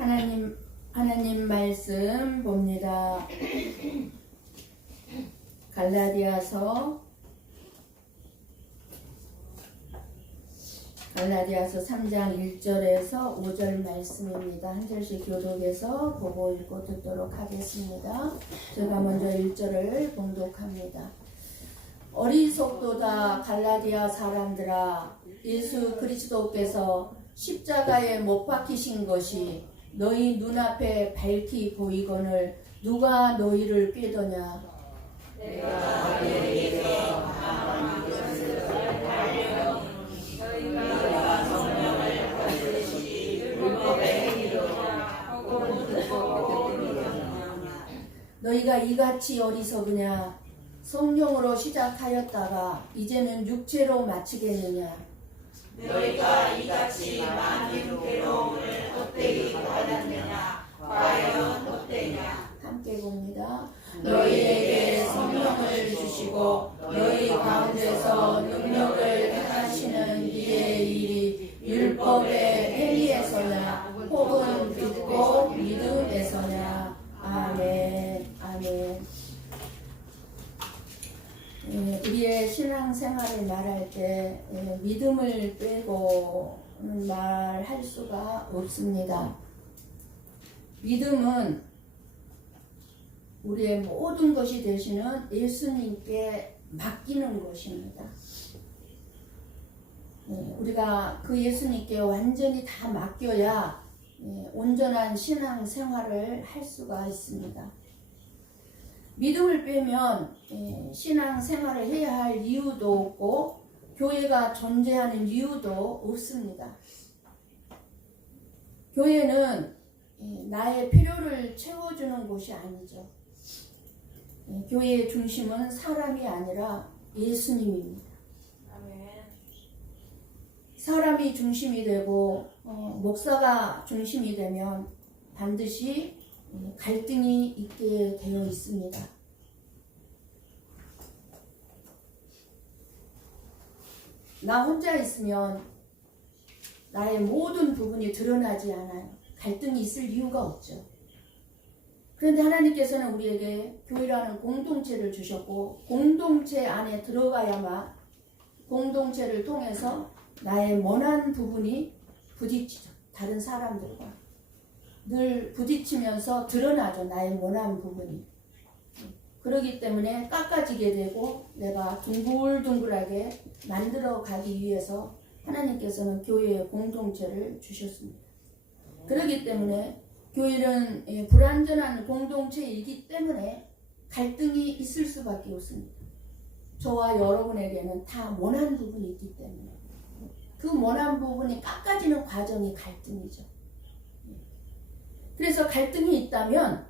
하나님 말씀 봅니다. 갈라디아서 3장 1절에서 5절 말씀입니다. 한 절씩 교독해서 보고 읽고 듣도록 하겠습니다. 제가 먼저 1절을 봉독합니다. 어리석도다 갈라디아 사람들아, 예수 그리스도께서 십자가에 못 박히신 것이 너희 눈앞에 밝히 보이거늘 누가 너희를 꾀더냐. 내가 너희에게 당한 것을 알려 너희가 성령을 받으시 율법의 행위로냐 혹은 듣고 믿느냐. 너희가 이같이 어리석으냐. 성령으로 시작하였다가 이제는 육체로 마치겠느냐. 너희가 이같이 많은 괴로움을 헛되이 받았느냐. 과연 헛되냐. 함께 봅니다. 너희에게 성령을 주시고 너희 가운데서 능력을 행하시는 이의 일이 율법의 행위에서냐 혹은 듣고 믿음에서냐. 아멘. 아멘. 우리의 신앙생활을 말할 때 믿음을 빼고는 말할 수가 없습니다. 믿음은 우리의 모든 것이 되시는 예수님께 맡기는 것입니다. 우리가 그 예수님께 완전히 다 맡겨야 온전한 신앙생활을 할 수가 있습니다. 믿음을 빼면 신앙생활을 해야 할 이유도 없고 교회가 존재하는 이유도 없습니다. 교회는 나의 필요를 채워주는 곳이 아니죠. 교회의 중심은 사람이 아니라 예수님입니다. 사람이 중심이 되고 목사가 중심이 되면 반드시 갈등이 있게 되어 있습니다. 나 혼자 있으면 나의 모든 부분이 드러나지 않아요. 갈등이 있을 이유가 없죠. 그런데 하나님께서는 우리에게 교회라는 공동체를 주셨고 공동체 안에 들어가야만 공동체를 통해서 나의 모난 부분이 부딪히죠. 다른 사람들과 늘 부딪히면서 드러나죠. 나의 모난 부분이. 그러기 때문에 깎아지게 되고 내가 둥글둥글하게 만들어 가기 위해서 하나님께서는 교회의 공동체를 주셨습니다. 그렇기 때문에 교회는 불완전한 공동체이기 때문에 갈등이 있을 수밖에 없습니다. 저와 여러분에게는 다 모난 부분이 있기 때문에 그 모난 부분이 깎아지는 과정이 갈등이죠. 그래서 갈등이 있다면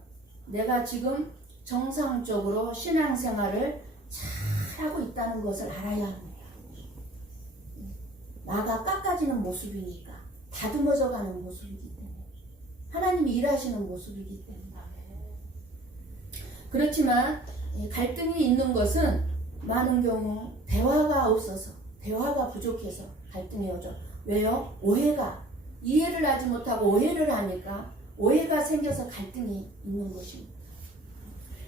내가 지금 정상적으로 신앙생활을 잘하고 있다는 것을 알아야 합니다. 나가 깎아지는 모습이니까 다듬어져 가는 모습이기 때문에 하나님이 일하시는 모습이기 때문에 그렇지만 갈등이 있는 것은 많은 경우 대화가 없어서 대화가 부족해서 갈등이 오죠. 왜요? 오해가 이해를 하지 못하고 오해를 하니까 오해가 생겨서 갈등이 있는 것입니다.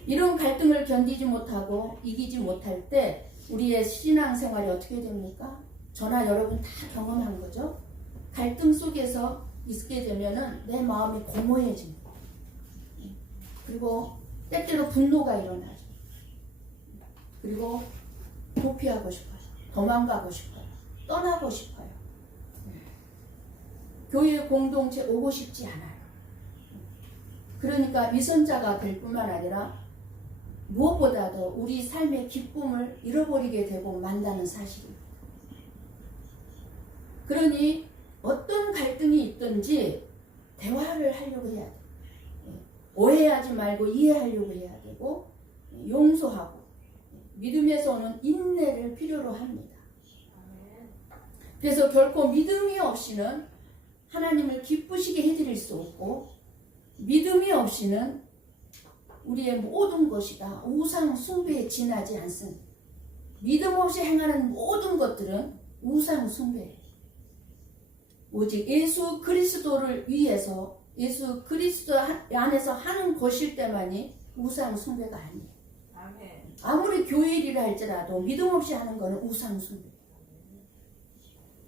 이런 갈등을 견디지 못하고 이기지 못할 때 우리의 신앙생활이 어떻게 됩니까? 저나 여러분 다 경험한 거죠. 갈등 속에서 있게 되면은 내 마음이 공허해집니다. 그리고 때때로 분노가 일어나죠. 그리고 도피하고 싶어요. 도망가고 싶어요. 떠나고 싶어요. 교회 공동체 오고 싶지 않아요. 그러니까 위선자가 될 뿐만 아니라 무엇보다도 우리 삶의 기쁨을 잃어버리게 되고 만다는 사실입니다. 그러니 어떤 갈등이 있든지 대화를 하려고 해야 돼요. 오해하지 말고 이해하려고 해야 되고 용서하고 믿음에서 오는 인내를 필요로 합니다. 그래서 결코 믿음이 없이는 하나님을 기쁘시게 해드릴 수 없고 믿음이 없이는 우리의 모든 것이 다 우상 숭배에 지나지 않습니다. 믿음 없이 행하는 모든 것들은 우상 숭배예요. 오직 예수 그리스도를 위해서 예수 그리스도 안에서 하는 것일 때만이 우상 숭배가 아니에요. 아멘. 아무리 교회 일이라 할지라도 믿음 없이 하는 거는 우상 숭배.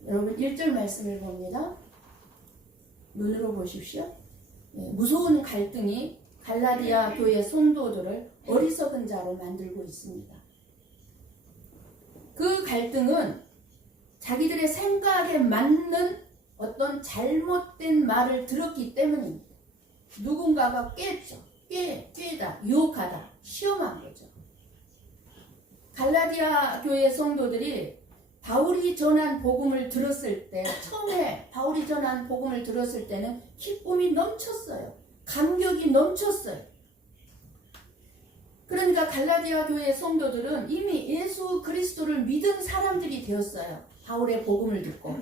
여러분 1절 말씀을 봅니다. 눈으로 보십시오. 무서운 갈등이 갈라디아 교회 성도들을 어리석은 자로 만들고 있습니다. 그 갈등은 자기들의 생각에 맞는 어떤 잘못된 말을 들었기 때문입니다. 누군가가 꾀다, 유혹하다, 시험한 거죠. 갈라디아 교회 성도들이 바울이 전한 복음을 들었을 때, 처음에 바울이 전한 복음을 들었을 때는 기쁨이 넘쳤어요. 감격이 넘쳤어요. 그러니까 갈라디아 교회 성도들은 이미 예수 그리스도를 믿은 사람들이 되었어요. 바울의 복음을 듣고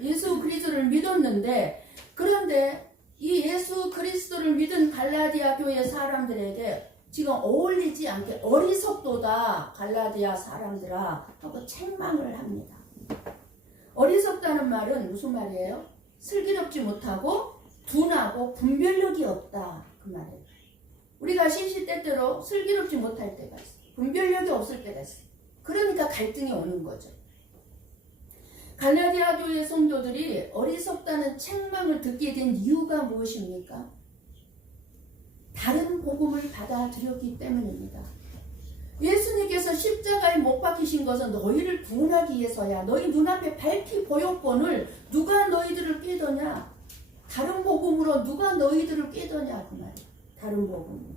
예수 그리스도를 믿었는데, 그런데 이 예수 그리스도를 믿은 갈라디아 교회 사람들에게 지금 어울리지 않게 어리석도다 갈라디아 사람들아 하고 책망을 합니다. 어리석다는 말은 무슨 말이에요? 슬기롭지 못하고 둔하고 분별력이 없다 그 말이에요. 우리가 시시때때로 슬기롭지 못할 때가 있어요. 분별력이 없을 때가 있어요. 그러니까 갈등이 오는 거죠. 갈라디아 교회 성도들이 어리석다는 책망을 듣게 된 이유가 무엇입니까? 다른 복음을 받아들였기 때문입니다. 예수님께서 십자가에 못 박히신 것은 너희를 구원하기 위해서야. 너희 눈앞에 밝히 보였거늘 누가 너희들을 깨더냐? 다른 복음으로 누가 너희들을 깨더냐 그 말이에요. 다른 복음.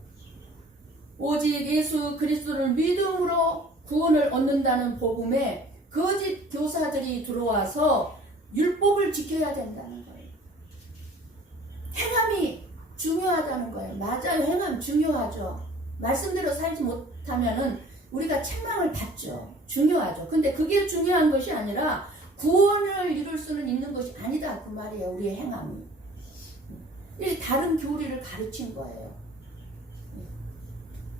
오직 예수 그리스도를 믿음으로 구원을 얻는다는 복음에 거짓 교사들이 들어와서 율법을 지켜야 된다는 거예요. 행함이 중요하다는 거예요. 맞아요. 행함 중요하죠. 말씀대로 살지 못하면은 우리가 책망을 받죠. 중요하죠. 근데 그게 중요한 것이 아니라 구원을 이룰 수는 있는 것이 아니다 그 말이에요. 우리의 행함이. 이 다른 교리를 가르친 거예요.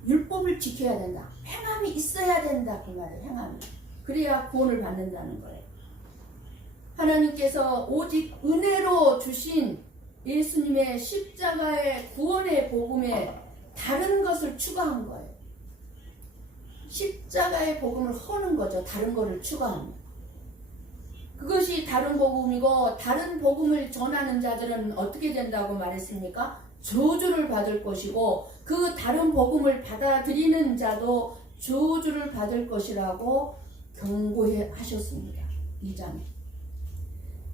율법을 지켜야 된다. 행함이 있어야 된다 그 말이에요. 행함이. 그래야 구원을 받는다는 거예요. 하나님께서 오직 은혜로 주신 예수님의 십자가의 구원의 복음에 다른 것을 추가한 거예요. 십자가의 복음을 허는 거죠. 다른 것을 추가하면. 그것이 다른 복음이고, 다른 복음을 전하는 자들은 어떻게 된다고 말했습니까? 저주를 받을 것이고, 그 다른 복음을 받아들이는 자도 저주를 받을 것이라고 경고해 하셨습니다. 2장에.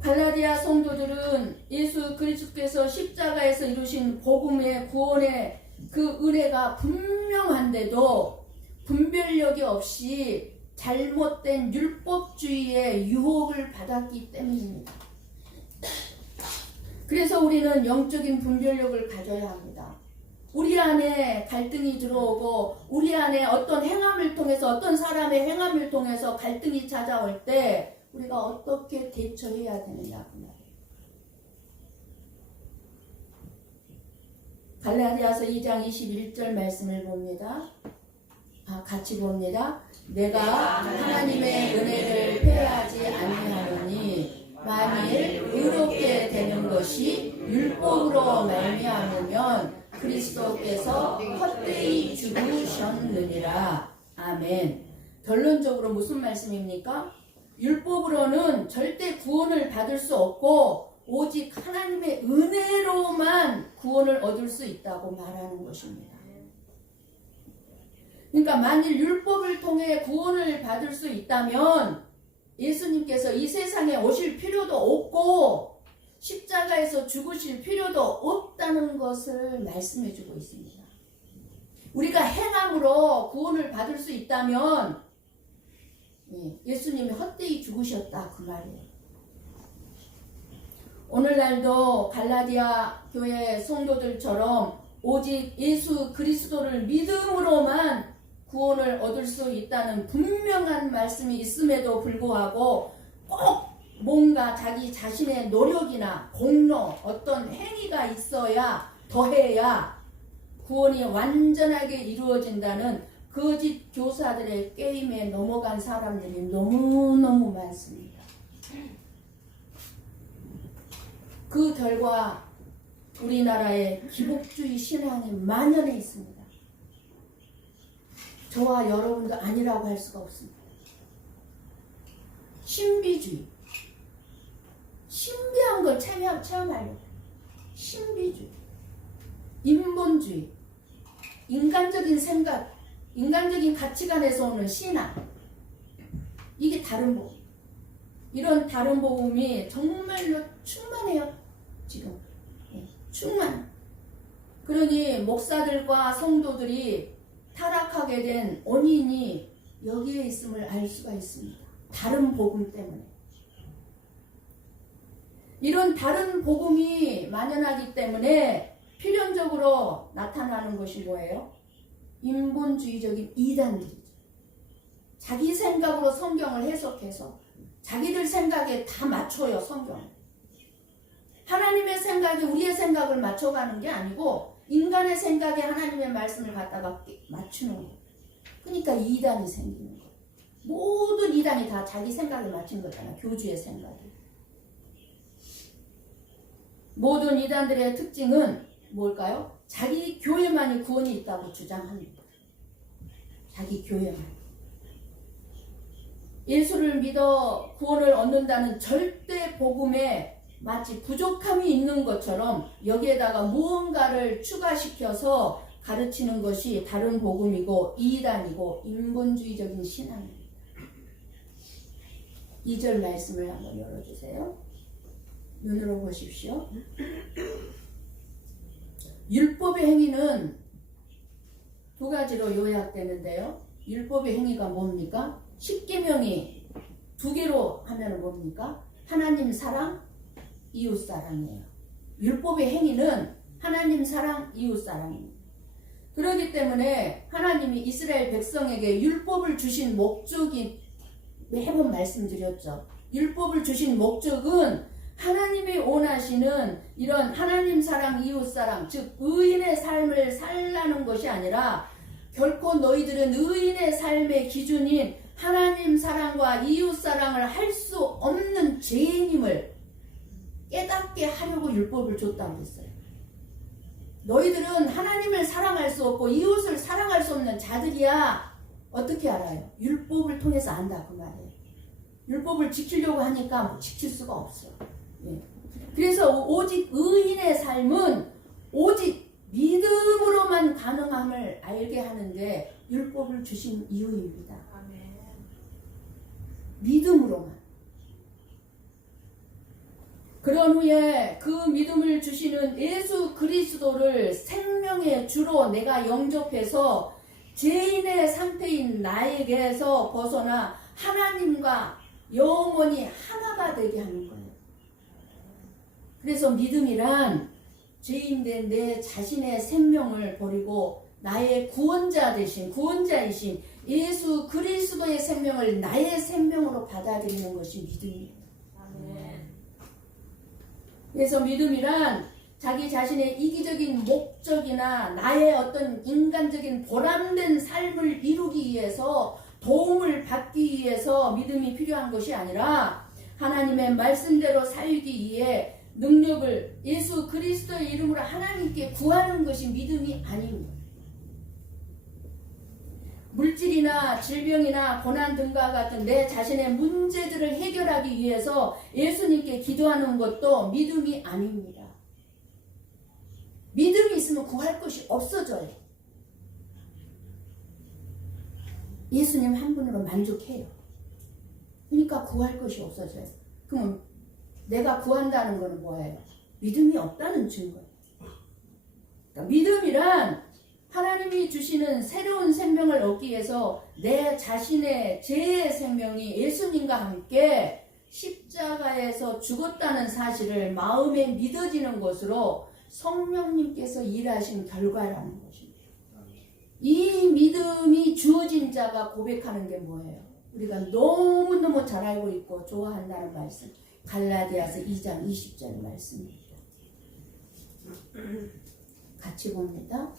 갈라디아 성도들은 예수 그리스도께서 십자가에서 이루신 복음의 구원의 그 은혜가 분명한데도 분별력이 없이 잘못된 율법주의의 유혹을 받았기 때문입니다. 그래서 우리는 영적인 분별력을 가져야 합니다. 우리 안에 갈등이 들어오고 우리 안에 어떤 행함을 통해서 어떤 사람의 행함을 통해서 갈등이 찾아올 때 우리가 어떻게 대처해야 되느냐 그 말이에요. 갈라디아서 2장 21절 말씀을 봅니다. 같이 봅니다. 내가 하나님의 은혜를 폐하지 아니하노니 만일 의롭게 되는 것이 율법으로 말미암으면 그리스도께서 헛되이 죽으셨느니라. 아멘. 결론적으로 무슨 말씀입니까? 율법으로는 절대 구원을 받을 수 없고 오직 하나님의 은혜로만 구원을 얻을 수 있다고 말하는 것입니다. 그러니까 만일 율법을 통해 구원을 받을 수 있다면 예수님께서 이 세상에 오실 필요도 없고 십자가에서 죽으실 필요도 없다는 것을 말씀해 주고 있습니다. 우리가 행함으로 구원을 받을 수 있다면 예수님이 헛되이 죽으셨다 그 말이에요. 오늘날도 갈라디아 교회 성도들처럼 오직 예수 그리스도를 믿음으로만 구원을 얻을 수 있다는 분명한 말씀이 있음에도 불구하고 꼭 뭔가 자기 자신의 노력이나 공로, 어떤 행위가 있어야 더해야 구원이 완전하게 이루어진다는 거짓 교사들의 게임에 넘어간 사람들이 너무너무 많습니다. 그 결과 우리나라의 기복주의 신앙이 만연해 있습니다. 저와 여러분도 아니라고 할 수가 없습니다. 신비주의, 신비한 걸 체험하려고. 신비주의, 인본주의, 인간적인 생각, 인간적인 가치관에서 오는 신앙, 이게 다른 복음. 이런 다른 복음이 정말로 충만해요. 지금 충만. 그러니 목사들과 성도들이 타락하게 된 원인이 여기에 있음을 알 수가 있습니다. 다른 복음 때문에. 이런 다른 복음이 만연하기 때문에 필연적으로 나타나는 것이 뭐예요? 인본주의적인 이단들이죠. 자기 생각으로 성경을 해석해서 자기들 생각에 다 맞춰요, 성경을. 하나님의 생각이 우리의 생각을 맞춰가는 게 아니고 인간의 생각에 하나님의 말씀을 갖다가 맞추는 거예요. 그러니까 이단이 생기는 거예요. 모든 이단이 다 자기 생각에 맞춘 거잖아요. 교주의 생각이. 모든 이단들의 특징은 뭘까요? 자기 교회만이 구원이 있다고 주장합니다. 자기 교회만. 예수를 믿어 구원을 얻는다는 절대 복음에 마치 부족함이 있는 것처럼 여기에다가 무언가를 추가시켜서 가르치는 것이 다른 복음이고 이단이고 인본주의적인 신앙입니다. 2절 말씀을 한번 열어주세요. 눈으로 보십시오. 율법의 행위는 두 가지로 요약되는데요. 율법의 행위가 뭡니까? 십계명이 두 개로 하면 뭡니까? 하나님 사랑, 이웃 사랑이에요. 율법의 행위는 하나님 사랑, 이웃 사랑입니다. 그렇기 때문에 하나님이 이스라엘 백성에게 율법을 주신 목적이 매번 말씀드렸죠. 율법을 주신 목적은 하나님이 원하시는 이런 하나님 사랑, 이웃 사랑, 즉 의인의 삶을 살라는 것이 아니라 결코 너희들은 의인의 삶의 기준인 하나님 사랑과 이웃 사랑을 할 수 없는 죄인임을 깨닫게 하려고 율법을 줬다고 했어요. 너희들은 하나님을 사랑할 수 없고 이웃을 사랑할 수 없는 자들이야. 어떻게 알아요? 율법을 통해서 안다 그 말이에요. 율법을 지키려고 하니까 지킬 수가 없어. 그래서 오직 의인의 삶은 오직 믿음으로만 가능함을 알게 하는 게 율법을 주신 이유입니다. 믿음으로만. 그런 후에 그 믿음을 주시는 예수 그리스도를 생명의 주로 내가 영접해서 죄인의 상태인 나에게서 벗어나 하나님과 영원히 하나가 되게 하는 거예요. 그래서 믿음이란 죄인된 내 자신의 생명을 버리고 나의 구원자 되신 구원자이신 예수 그리스도의 생명을 나의 생명으로 받아들이는 것이 믿음이에요. 그래서 믿음이란 자기 자신의 이기적인 목적이나 나의 어떤 인간적인 보람된 삶을 이루기 위해서 도움을 받기 위해서 믿음이 필요한 것이 아니라 하나님의 말씀대로 살기 위해 능력을 예수 그리스도의 이름으로 하나님께 구하는 것이 믿음이 아닙니다. 물질이나 질병이나 고난 등과 같은 내 자신의 문제들을 해결하기 위해서 예수님께 기도하는 것도 믿음이 아닙니다. 믿음이 있으면 구할 것이 없어져요. 예수님 한 분으로 만족해요. 그러니까 구할 것이 없어져요. 그럼 내가 구한다는 것은 뭐예요? 믿음이 없다는 증거예요. 그러니까 믿음이란 하나님이 주시는 새로운 생명을 얻기 위해서 내 자신의 죄의 생명이 예수님과 함께 십자가에서 죽었다는 사실을 마음에 믿어지는 것으로 성령님께서 일하신 결과라는 것입니다. 이 믿음이 주어진 자가 고백하는 게 뭐예요? 우리가 너무너무 잘 알고 있고 좋아한다는 말씀, 갈라디아서 2장 20절 말씀입니다. 같이 봅니다.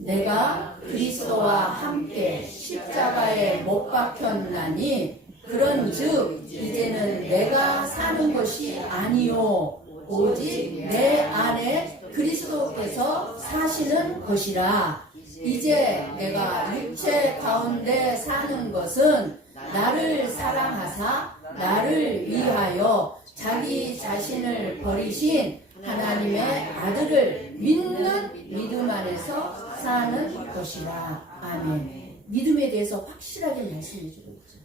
내가 그리스도와 함께 십자가에 못 박혔나니 그런즉 이제는 내가 사는 것이 아니요 오직 내 안에 그리스도께서 사시는 것이라. 이제 내가 육체 가운데 사는 것은 나를 사랑하사 나를 위하여 자기 자신을 버리신 하나님의 아들을 믿는 믿음 안에서 사는 것이라. 아멘. 믿음에 대해서 확실하게 말씀해 주고 있죠.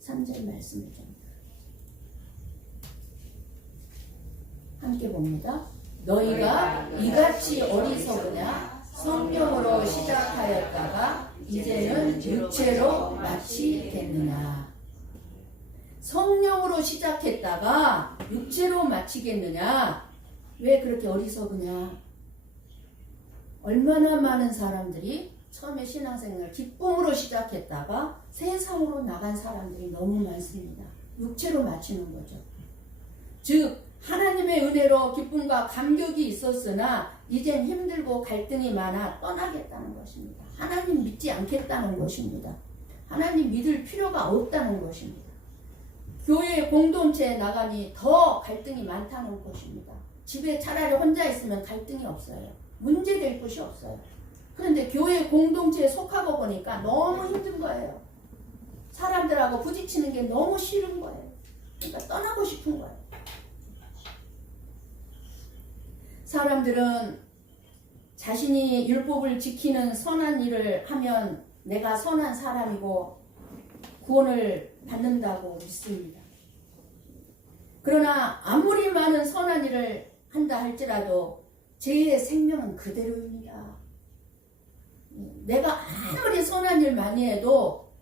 3절 말씀을 좀 함께 봅니다. 너희가 이같이 어리석으냐? 성령으로 시작하였다가 이제는 육체로 마치겠느냐? 성령으로 시작했다가 육체로 마치겠느냐? 왜 그렇게 어리석으냐? 얼마나 많은 사람들이 처음에 신앙생활 기쁨으로 시작했다가 세상으로 나간 사람들이 너무 많습니다. 육체로 마치는 거죠. 즉 하나님의 은혜로 기쁨과 감격이 있었으나 이젠 힘들고 갈등이 많아 떠나겠다는 것입니다. 하나님 믿지 않겠다는 것입니다. 하나님 믿을 필요가 없다는 것입니다. 교회 공동체에 나가니 더 갈등이 많다는 것입니다. 집에 차라리 혼자 있으면 갈등이 없어요. 문제될 곳이 없어요. 그런데 교회 공동체에 속하고 보니까 너무 힘든 거예요. 사람들하고 부딪히는 게 너무 싫은 거예요. 그러니까 떠나고 싶은 거예요. 사람들은 자신이 율법을 지키는 선한 일을 하면 내가 선한 사람이고 구원을 받는다고 믿습니다. 그러나 아무리 많은 선한 일을 한다 할지라도 죄의 생명은 그대로입니다. 내가 아무리 선한 일 많이 해도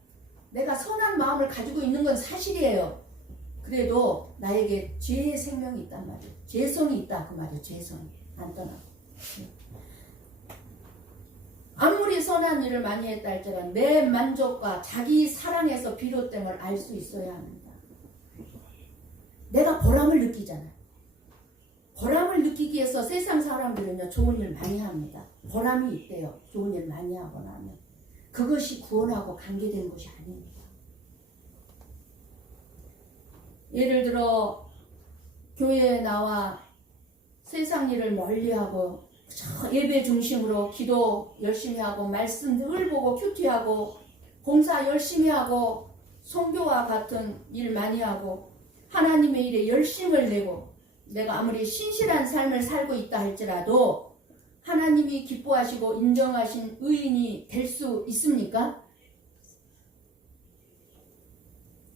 내가 선한 마음을 가지고 있는 건 사실이에요. 그래도 나에게 죄의 생명이 있단 말이에요. 죄성이 있다 그 말이에요. 죄성이 안 떠나고. 아무리 선한 일을 많이 했다 할지라도 내 만족과 자기 사랑에서 비롯됨을 알 수 있어야 합니다. 내가 보람을 느끼잖아요. 보람을 느끼기 위해서 세상 사람들은요 좋은 일 많이 합니다. 보람이 있대요. 좋은 일 많이 하거나 하면. 그것이 구원하고 관계된 것이 아닙니다. 예를 들어 교회에 나와 세상 일을 멀리하고 예배 중심으로 기도 열심히 하고 말씀 늘 보고 큐티하고 봉사 열심히 하고 선교와 같은 일 많이 하고 하나님의 일에 열심을 내고 내가 아무리 신실한 삶을 살고 있다 할지라도 하나님이 기뻐하시고 인정하신 의인이 될 수 있습니까?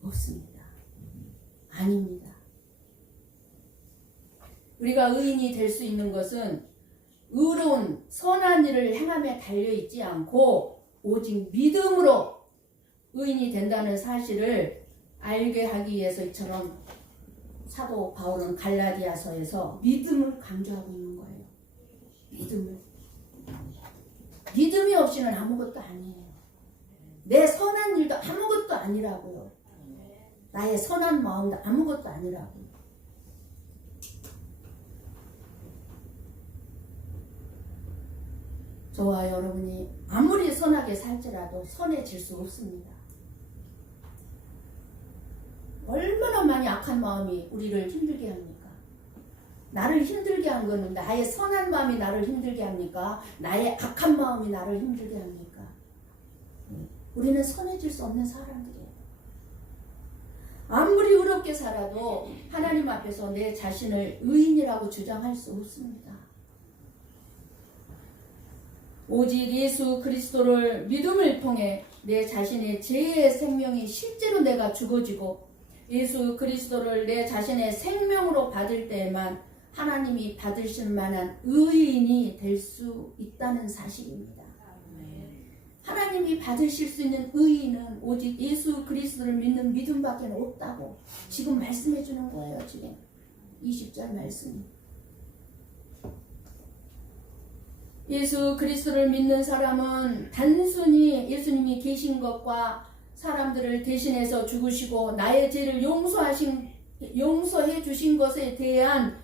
없습니다. 아닙니다. 우리가 의인이 될 수 있는 것은 의로운 선한 일을 행함에 달려있지 않고 오직 믿음으로 의인이 된다는 사실을 알게 하기 위해서 이처럼 사도 바울은 갈라디아서에서 믿음을 강조하고 있는 거예요. 믿음을. 믿음이 없이는 아무것도 아니에요. 내 선한 일도 아무것도 아니라고요. 나의 선한 마음도 아무것도 아니라고요. 저와 여러분이 아무리 선하게 살지라도 선해질 수 없습니다. 얼마나 많이 악한 마음이 우리를 힘들게 합니까? 나를 힘들게 한 거는 나의 선한 마음이 나를 힘들게 합니까? 나의 악한 마음이 나를 힘들게 합니까? 우리는 선해질 수 없는 사람들이에요. 아무리 의롭게 살아도 하나님 앞에서 내 자신을 의인이라고 주장할 수 없습니다. 오직 예수 그리스도를 믿음을 통해 내 자신의 죄의 생명이 실제로 내가 죽어지고 예수 그리스도를 내 자신의 생명으로 받을 때에만 하나님이 받으실 만한 의인이 될 수 있다는 사실입니다. 하나님이 받으실 수 있는 의인은 오직 예수 그리스도를 믿는 믿음밖에 없다고 지금 말씀해 주는 거예요. 지금 20절 말씀이. 예수 그리스도를 믿는 사람은 단순히 예수님이 계신 것과 사람들을 대신해서 죽으시고 나의 죄를 용서해 주신 것에 대한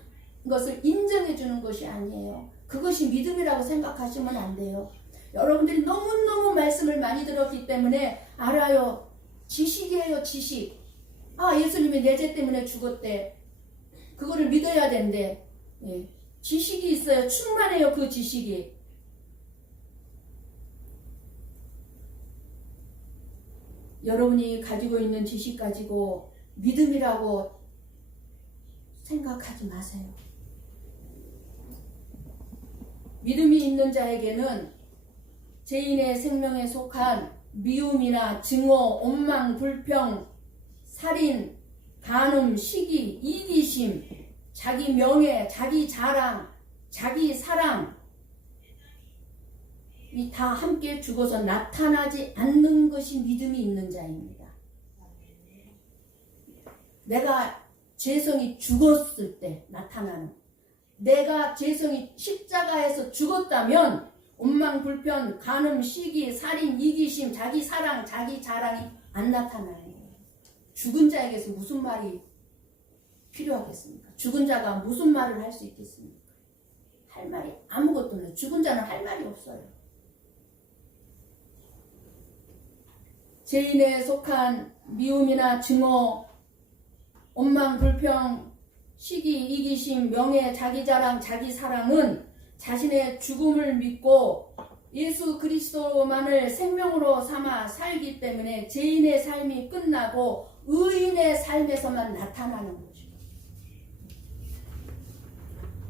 것을 인정해 주는 것이 아니에요. 그것이 믿음이라고 생각하시면 안 돼요. 여러분들이 너무너무 말씀을 많이 들었기 때문에 알아요. 지식이에요. 지식. 아, 예수님이 내 죄 때문에 죽었대. 그거를 믿어야 된대. 예. 지식이 있어요. 충만해요. 그 지식이. 여러분이 가지고 있는 지식 가지고 믿음이라고 생각하지 마세요. 믿음이 있는 자에게는 죄인의 생명에 속한 미움이나 증오, 원망, 불평, 살인, 간음, 시기, 이기심, 자기 명예, 자기 자랑, 자기 사랑 이 다 함께 죽어서 나타나지 않는 것이 믿음이 있는 자입니다. 내가 죄성이 죽었을 때 나타나는, 내가 죄성이 십자가에서 죽었다면 원망, 불편, 간음, 시기, 살인, 이기심, 자기 사랑, 자기 자랑이 안 나타나는 거예요. 죽은 자에게서 무슨 말이 필요하겠습니까? 죽은 자가 무슨 말을 할 수 있겠습니까? 할 말이 아무것도 없어요. 죽은 자는 할 말이 없어요. 죄인에 속한 미움이나 증오, 원망, 불평, 시기, 이기심, 명예, 자기 자랑, 자기 사랑은 자신의 죽음을 믿고 예수 그리스도만을 생명으로 삼아 살기 때문에 죄인의 삶이 끝나고 의인의 삶에서만 나타나는 거죠.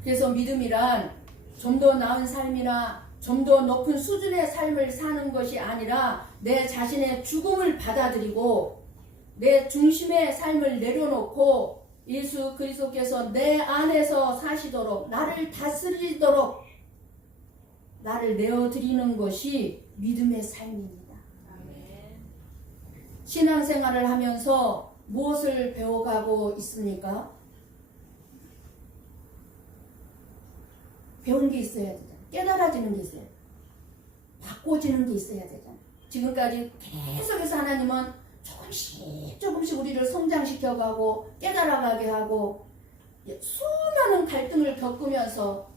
그래서 믿음이란 좀 더 나은 삶이나 좀 더 높은 수준의 삶을 사는 것이 아니라 내 자신의 죽음을 받아들이고 내 중심의 삶을 내려놓고 예수 그리스도께서 내 안에서 사시도록 나를 다스리도록 나를 내어드리는 것이 믿음의 삶입니다. 신앙생활을 하면서 무엇을 배워가고 있습니까? 배운 게 있어야 되잖아요. 깨달아지는 게 있어요. 바꿔지는 게 있어야 되잖아요. 지금까지 계속해서 하나님은 조금씩 우리를 성장시켜가고 깨달아가게 하고 수많은 갈등을 겪으면서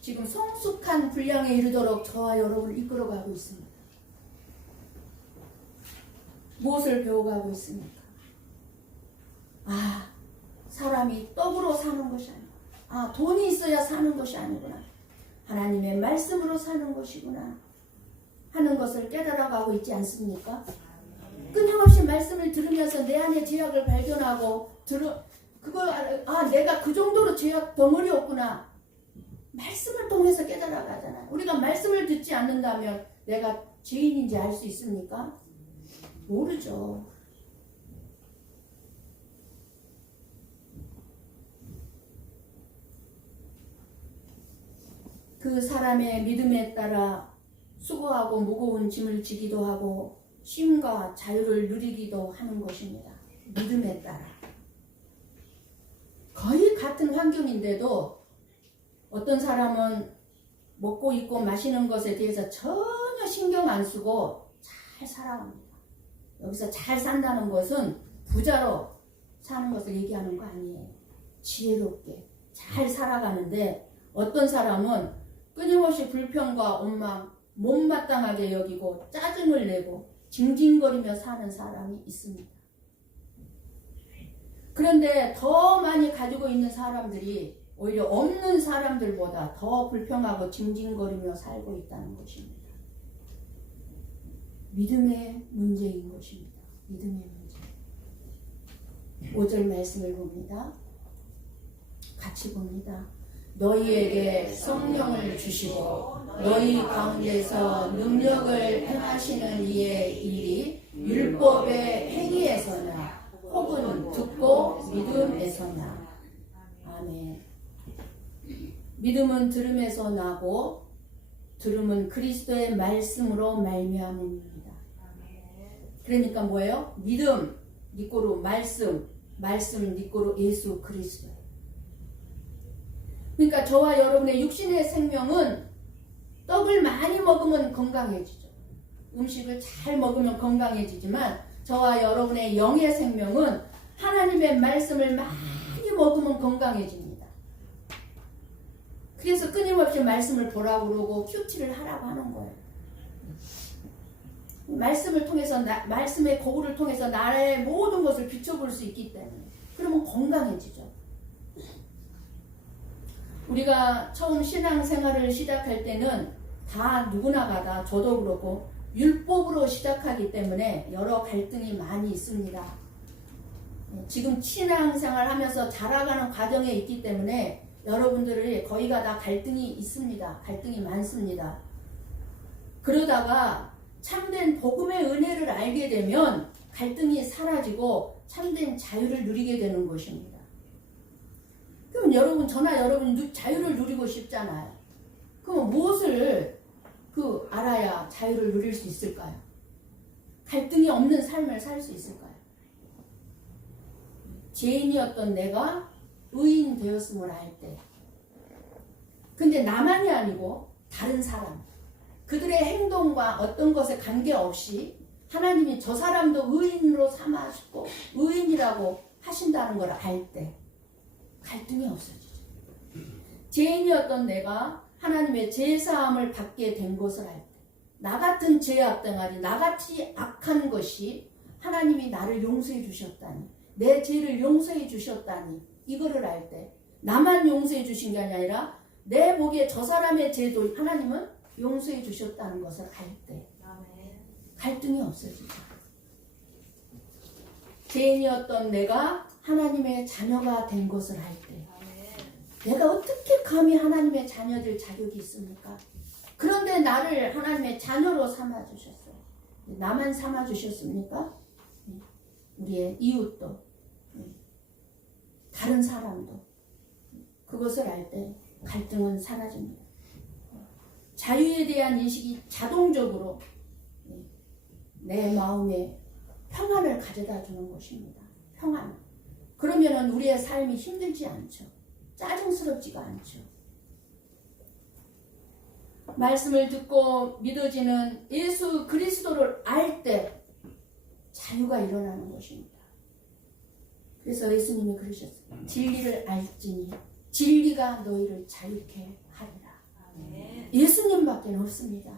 지금 성숙한 분량에 이르도록 저와 여러분을 이끌어가고 있습니다. 무엇을 배워가고 있습니까? 아, 사람이 떡으로 사는 것이 아니고, 아, 돈이 있어야 사는 것이 아니구나. 하나님의 말씀으로 사는 것이구나 하는 것을 깨달아가고 있지 않습니까? 끊임없이 말씀을 들으면서 내 안에 죄악을 발견하고 내가 그 정도로 죄악 덩어리였구나. 말씀을 통해서 깨달아가잖아요. 우리가 말씀을 듣지 않는다면 내가 죄인인지 알 수 있습니까? 모르죠. 그 사람의 믿음에 따라 수고하고 무거운 짐을 지기도 하고 쉼과 자유를 누리기도 하는 것입니다. 믿음에 따라. 거의 같은 환경인데도 어떤 사람은 먹고 입고 마시는 것에 대해서 전혀 신경 안 쓰고 잘 살아갑니다. 여기서 잘 산다는 것은 부자로 사는 것을 얘기하는 거 아니에요. 지혜롭게 잘 살아가는데 어떤 사람은 끊임없이 불평과 원망, 못마땅하게 여기고 짜증을 내고 징징거리며 사는 사람이 있습니다. 그런데 더 많이 가지고 있는 사람들이 오히려 없는 사람들보다 더 불평하고 징징거리며 살고 있다는 것입니다. 믿음의 문제인 것입니다. 믿음의 문제. 5절 말씀을 봅니다. 같이 봅니다. 너희에게 성령을 주시고 너희 가운데서 능력을 행하시는 이의 일이 율법의 행위에서나 혹은 듣고 믿음에서나. 아멘. 믿음은 들음에서 나고 들음은 그리스도의 말씀으로 말미암음입니다. 그러니까 뭐예요? 믿음 니꼬로 말씀, 말씀 니꼬로 예수 그리스도. 그러니까 저와 여러분의 육신의 생명은 떡을 많이 먹으면 건강해지죠. 음식을 잘 먹으면 건강해지지만 저와 여러분의 영의 생명은 하나님의 말씀을 많이 먹으면 건강해집니다. 그래서 끊임없이 말씀을 보라고 그러고 큐티를 하라고 하는 거예요. 말씀을 통해서 말씀의 거울을 통해서 나의 모든 것을 비춰볼 수 있기 때문에 그러면 건강해지죠. 우리가 처음 신앙생활을 시작할 때는 다 누구나가 다 저도 그렇고 율법으로 시작하기 때문에 여러 갈등이 많이 있습니다. 지금 신앙생활 하면서 자라가는 과정에 있기 때문에 여러분들이 거의가 다 갈등이 있습니다. 갈등이 많습니다. 그러다가 참된 복음의 은혜를 알게 되면 갈등이 사라지고 참된 자유를 누리게 되는 것입니다. 그럼 여러분, 저나 여러분이 자유를 누리고 싶잖아요. 그럼 무엇을 알아야 자유를 누릴 수 있을까요? 갈등이 없는 삶을 살 수 있을까요? 죄인이었던 내가 의인 되었음을 알 때. 근데 나만이 아니고 다른 사람, 그들의 행동과 어떤 것에 관계없이 하나님이 저 사람도 의인으로 삼아주고 의인이라고 하신다는 걸 알 때 갈등이 없어지죠. 죄인이었던 내가 하나님의 제사함을 받게 된 것을 알 때, 나 같은 죄악당하지, 나같이 악한 것이 하나님이 나를 용서해 주셨다니, 내 죄를 용서해 주셨다니, 이거를 알 때, 나만 용서해 주신 게 아니라 내 보기에 저 사람의 죄도 하나님은 용서해 주셨다는 것을 알 때 갈등이 없어지죠. 죄인이었던 내가 하나님의 자녀가 된 것을 알 때, 내가 어떻게 감히 하나님의 자녀될 자격이 있습니까? 그런데 나를 하나님의 자녀로 삼아주셨어요. 나만 삼아주셨습니까? 우리의 이웃도, 다른 사람도. 그것을 알 때 갈등은 사라집니다. 자유에 대한 인식이 자동적으로 내 마음에 평안을 가져다 주는 것입니다. 평안. 그러면은 우리의 삶이 힘들지 않죠. 짜증스럽지가 않죠. 말씀을 듣고 믿어지는 예수 그리스도를 알 때 자유가 일어나는 것입니다. 그래서 예수님이 그러셨어요. 진리를 알지니 진리가 너희를 자유케 하리라. 예수님밖에 없습니다.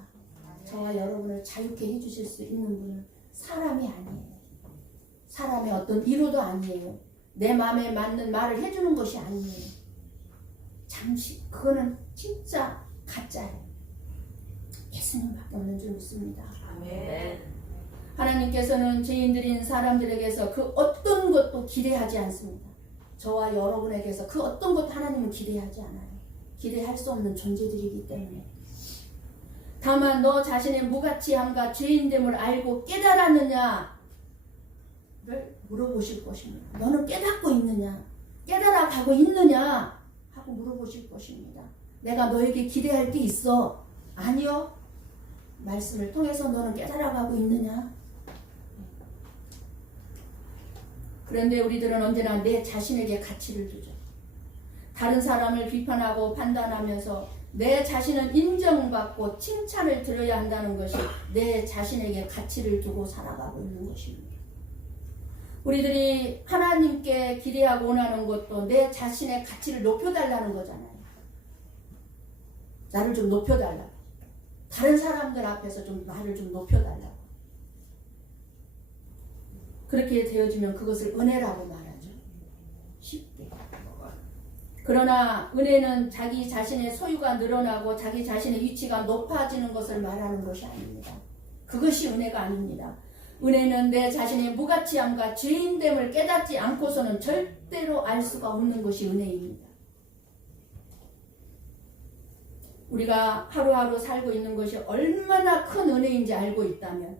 저와 여러분을 자유케 해주실 수 있는 분은 사람이 아니에요. 사람의 어떤 위로도 아니에요. 내 마음에 맞는 말을 해주는 것이 아니에요. 잠시 그거는 진짜 가짜예요. 예수님밖에 없는 줄 믿습니다. 아멘. 하나님께서는 죄인들인 사람들에게서 그 어떤 것도 기대하지 않습니다. 저와 여러분에게서 그 어떤 것도 하나님은 기대하지 않아요. 기대할 수 없는 존재들이기 때문에. 다만 너 자신의 무가치함과 죄인됨을 알고 깨달았느냐를 물어보실 것입니다. 너는 깨닫고 있느냐? 깨달아 가고 있느냐? 하고 물어보실 것입니다. 내가 너에게 기대할 게 있어? 아니요. 말씀을 통해서 너는 깨달아 가고 있느냐? 그런데 우리들은 언제나 내 자신에게 가치를 두죠. 다른 사람을 비판하고 판단하면서 내 자신은 인정받고 칭찬을 들어야 한다는 것이 내 자신에게 가치를 두고 살아가고 있는 것입니다. 우리들이 하나님께 기대하고 원하는 것도 내 자신의 가치를 높여달라는 거잖아요. 나를 좀 높여달라고. 다른 사람들 앞에서 좀 나를 좀 높여달라고. 그렇게 되어지면 그것을 은혜라고 말하죠. 쉽게. 그러나 은혜는 자기 자신의 소유가 늘어나고 자기 자신의 위치가 높아지는 것을 말하는 것이 아닙니다. 그것이 은혜가 아닙니다. 은혜는 내 자신의 무가치함과 죄인됨을 깨닫지 않고서는 절대로 알 수가 없는 것이 은혜입니다. 우리가 하루하루 살고 있는 것이 얼마나 큰 은혜인지 알고 있다면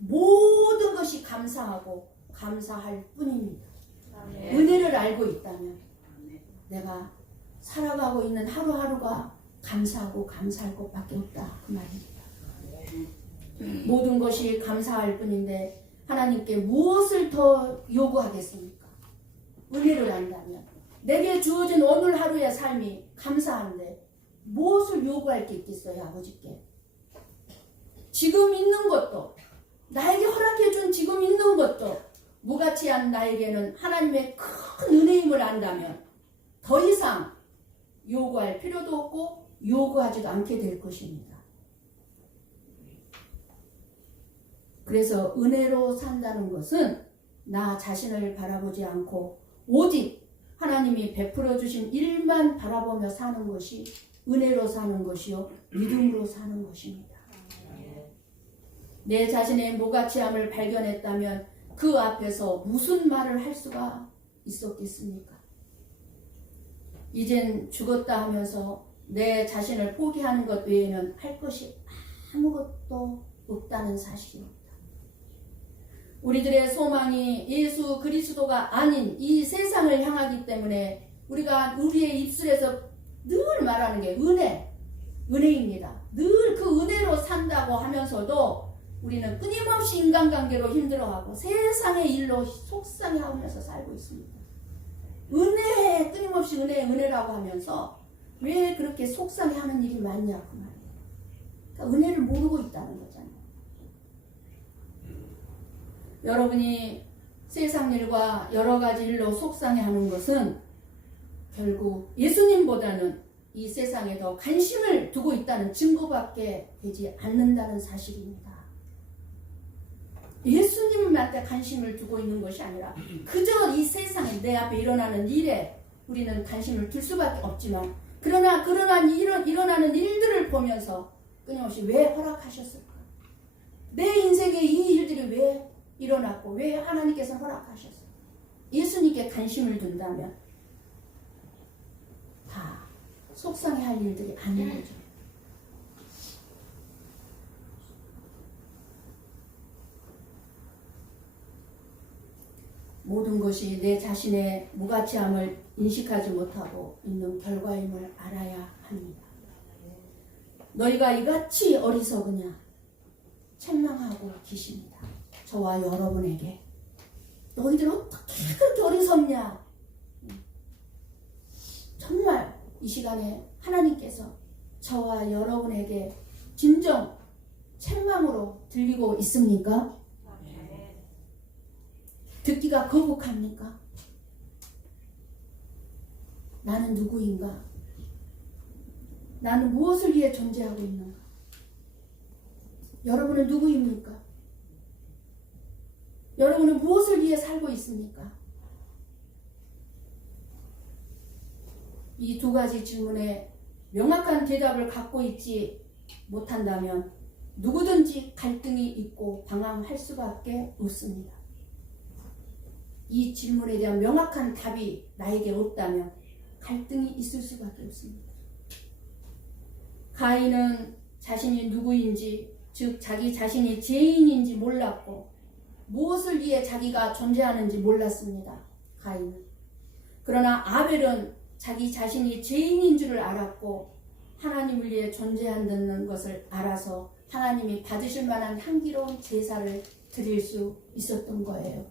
모든 것이 감사하고 감사할 뿐입니다. 아멘. 은혜를 알고 있다면 내가 살아가고 있는 하루하루가 감사하고 감사할 것밖에 없다. 그 말입니다. 모든 것이 감사할 뿐인데 하나님께 무엇을 더 요구하겠습니까? 은혜를 안다면 내게 주어진 오늘 하루의 삶이 감사한데 무엇을 요구할 게 있겠어요? 아버지께. 지금 있는 것도 나에게 허락해준 지금 있는 것도 무가치한 나에게는 하나님의 큰 은혜임을 안다면 더 이상 요구할 필요도 없고 요구하지도 않게 될 것입니다. 그래서 은혜로 산다는 것은 나 자신을 바라보지 않고 오직 하나님이 베풀어 주신 일만 바라보며 사는 것이 은혜로 사는 것이요 믿음으로 사는 것입니다. 내 자신의 무가치함을 발견했다면 그 앞에서 무슨 말을 할 수가 있었겠습니까? 이젠 죽었다 하면서 내 자신을 포기하는 것 외에는 할 것이 아무것도 없다는 사실입니다. 우리들의 소망이 예수 그리스도가 아닌 이 세상을 향하기 때문에 우리가 우리의 입술에서 늘 말하는 게 은혜입니다. 늘 그 은혜로 산다고 하면서도 우리는 끊임없이 인간관계로 힘들어하고 세상의 일로 속상해하면서 살고 있습니다. 끊임없이 은혜라고 하면서 왜 그렇게 속상해하는 일이 많냐고 말이에요. 그러니까 은혜를 모르고 있다는 거잖아요. 여러분이 세상 일과 여러 가지 일로 속상해하는 것은 결국 예수님보다는 이 세상에 더 관심을 두고 있다는 증거밖에 되지 않는다는 사실입니다. 예수님한테 관심을 두고 있는 것이 아니라 그저 이 세상에 내 앞에 일어나는 일에 우리는 관심을 둘 수밖에 없지만 그러나 일어나는 일들을 보면서 끊임없이 왜 허락하셨을까? 내 인생에 이 일들이 왜 일어났고 왜 하나님께서 허락하셨을까? 예수님께 관심을 둔다면 다 속상해할 일들이 아닌 거죠. 모든 것이 내 자신의 무가치함을 인식하지 못하고 있는 결과임을 알아야 합니다. 너희가 이같이 어리석으냐 책망하고 계십니다. 저와 여러분에게 너희들 어떻게 그렇게 어리석냐. 정말 이 시간에 하나님께서 저와 여러분에게 진정 책망으로 들리고 있습니까? 듣기가 거북합니까? 나는 누구인가? 나는 무엇을 위해 존재하고 있는가? 여러분은 누구입니까? 여러분은 무엇을 위해 살고 있습니까? 이 두 가지 질문에 명확한 대답을 갖고 있지 못한다면 누구든지 갈등이 있고 방황할 수밖에 없습니다. 이 질문에 대한 명확한 답이 나에게 없다면 갈등이 있을 수밖에 없습니다. 가인은 자신이 누구인지, 즉 자기 자신이 죄인인지 몰랐고 무엇을 위해 자기가 존재하는지 몰랐습니다. 가인은. 그러나 아벨은 자기 자신이 죄인인 줄을 알았고 하나님을 위해 존재한다는 것을 알아서 하나님이 받으실 만한 향기로운 제사를 드릴 수 있었던 거예요.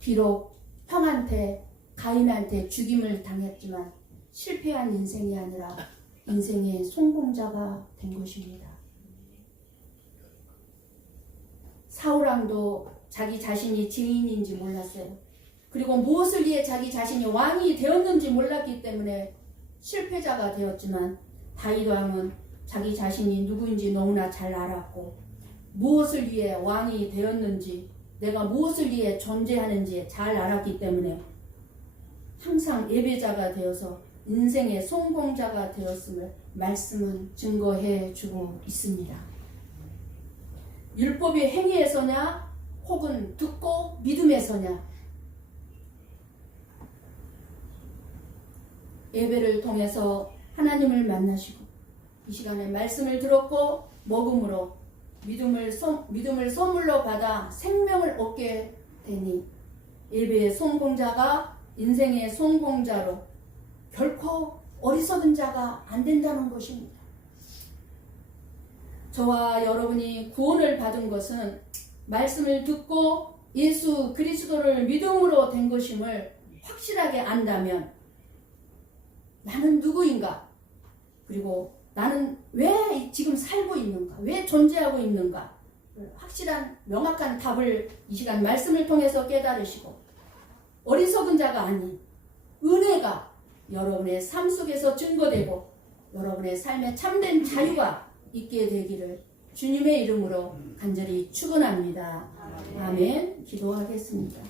비록 형한테 가인한테 죽임을 당했지만 실패한 인생이 아니라 인생의 성공자가 된 것입니다. 사울왕도 자기 자신이 죄인인지 몰랐어요. 그리고 무엇을 위해 자기 자신이 왕이 되었는지 몰랐기 때문에 실패자가 되었지만 다윗 왕은 자기 자신이 누구인지 너무나 잘 알았고 무엇을 위해 왕이 되었는지 내가 무엇을 위해 존재하는지 잘 알았기 때문에 항상 예배자가 되어서 인생의 성공자가 되었음을 말씀은 증거해 주고 있습니다. 율법의 행위에서냐 혹은 듣고 믿음에서냐 예배를 통해서 하나님을 만나시고 이 시간에 말씀을 들었고 먹음으로 믿음을 선물로 받아 생명을 얻게 되니 예배의 성공자가 인생의 성공자로 결코 어리석은 자가 안 된다는 것입니다. 저와 여러분이 구원을 받은 것은 말씀을 듣고 예수 그리스도를 믿음으로 된 것임을 확실하게 안다면 나는 누구인가? 그리고 나는 왜 지금 살고 있는가? 왜 존재하고 있는가? 확실한 명확한 답을 이 시간 말씀을 통해서 깨달으시고 어리석은 자가 아닌 은혜가 여러분의 삶 속에서 증거되고 여러분의 삶에 참된 자유가 있게 되기를 주님의 이름으로 간절히 축원합니다. 아멘. 기도하겠습니다.